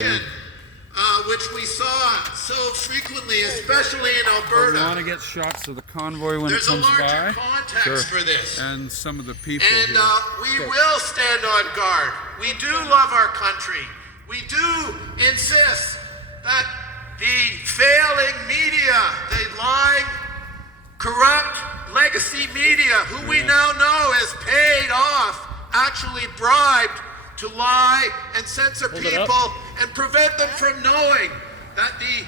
Which we saw so frequently, especially in Alberta. We want to get shots of the convoy when it comes by. There's a larger context for this. And some of the people and here. We will stand on guard. We do love our country. We do insist that the failing media, the lying, corrupt legacy media, who we now know is paid off, actually bribed to lie and censor people and prevent them from knowing that the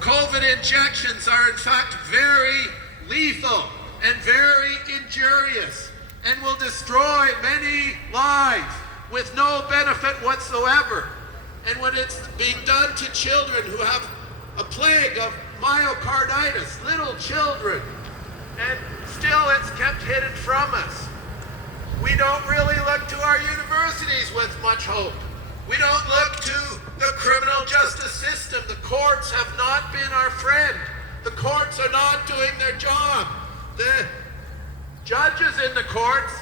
COVID injections are in fact very lethal and very injurious and will destroy many lives with no benefit whatsoever. And when it's being done to children who have a plague of myocarditis, little children, and still it's kept hidden from us. We don't really look to our universities with much hope. We don't look to the criminal justice system. The courts have not been our friend. The courts are not doing their job. The judges in the courts,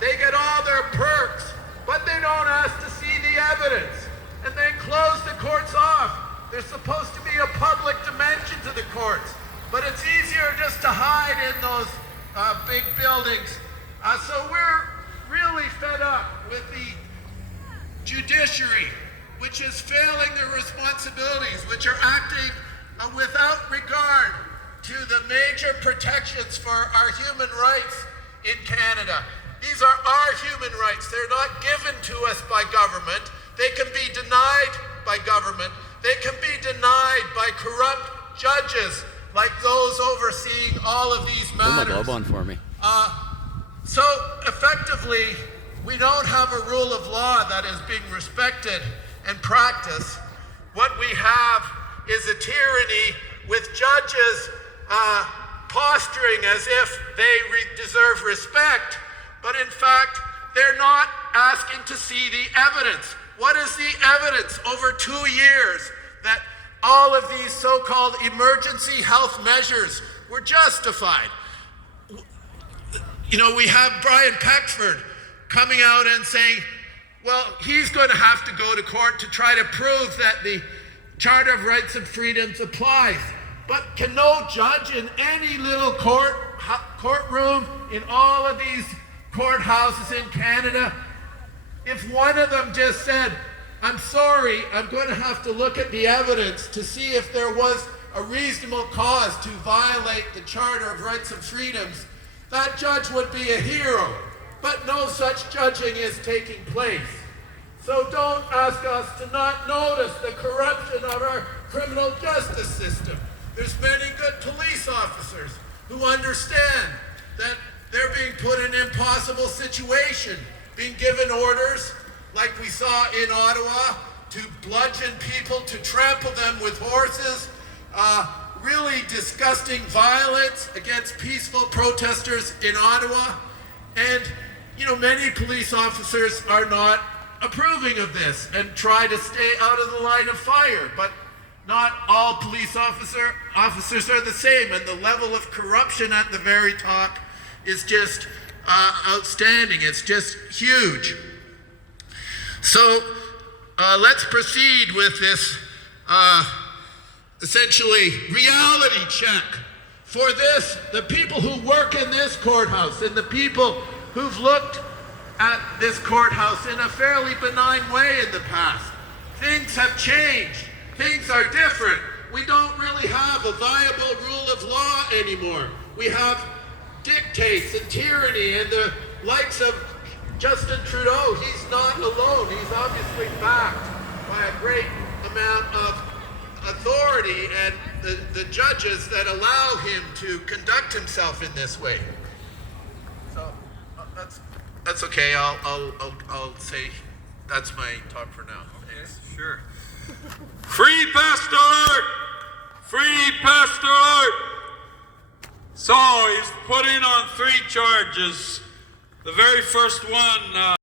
they get all their perks, but they don't ask to see the evidence and then close the courts off. There's supposed to be a public dimension to the courts, but it's easier just to hide in those big buildings. So we're really fed up with the judiciary, which is failing their responsibilities, which are acting without regard to the major protections for our human rights in Canada. These are our human rights. They're not given to us by government. They can be denied by government. They can be denied by corrupt judges like those overseeing all of these matters. Put my glove on for me. So effectively, we don't have a rule of law that is being respected and practiced. What we have is a tyranny with judges posturing as if they deserve respect, but in fact, they're not asking to see the evidence. What is the evidence over 2 years that all of these so-called emergency health measures were justified? You know, we have Brian Peckford coming out and saying, well, he's going to have to go to court to try to prove that the Charter of Rights and Freedoms applies. But can no judge in any little courtroom in all of these courthouses in Canada, if one of them just said, I'm sorry, I'm going to have to look at the evidence to see if there was a reasonable cause to violate the Charter of Rights and Freedoms, that judge would be a hero. But no such judging is taking place. So don't ask us to not notice the corruption of our criminal justice system. There's many good police officers who understand that they're being put in an impossible situation, being given orders, like we saw in Ottawa, to bludgeon people, to trample them with horses, really disgusting violence against peaceful protesters in Ottawa. And, you know, many police officers are not approving of this and try to stay out of the line of fire. But not all police officers are the same, and the level of corruption at the very top is just outstanding. It's just huge. So let's proceed with this essentially reality check. For this, the people who work in this courthouse and the people who've looked at this courthouse in a fairly benign way in the past, things have changed. Things are different. We don't really have a viable rule of law anymore. We have dictates and tyranny and the likes of Justin Trudeau. He's not alone. He's obviously backed by a great amount of authority and the judges that allow him to conduct himself in this way. So that's okay. I'll say that's my talk for now. Thanks. Okay, sure. Free Pastor Art! Free Pastor Art! So he's put in on 3 charges. The very first one,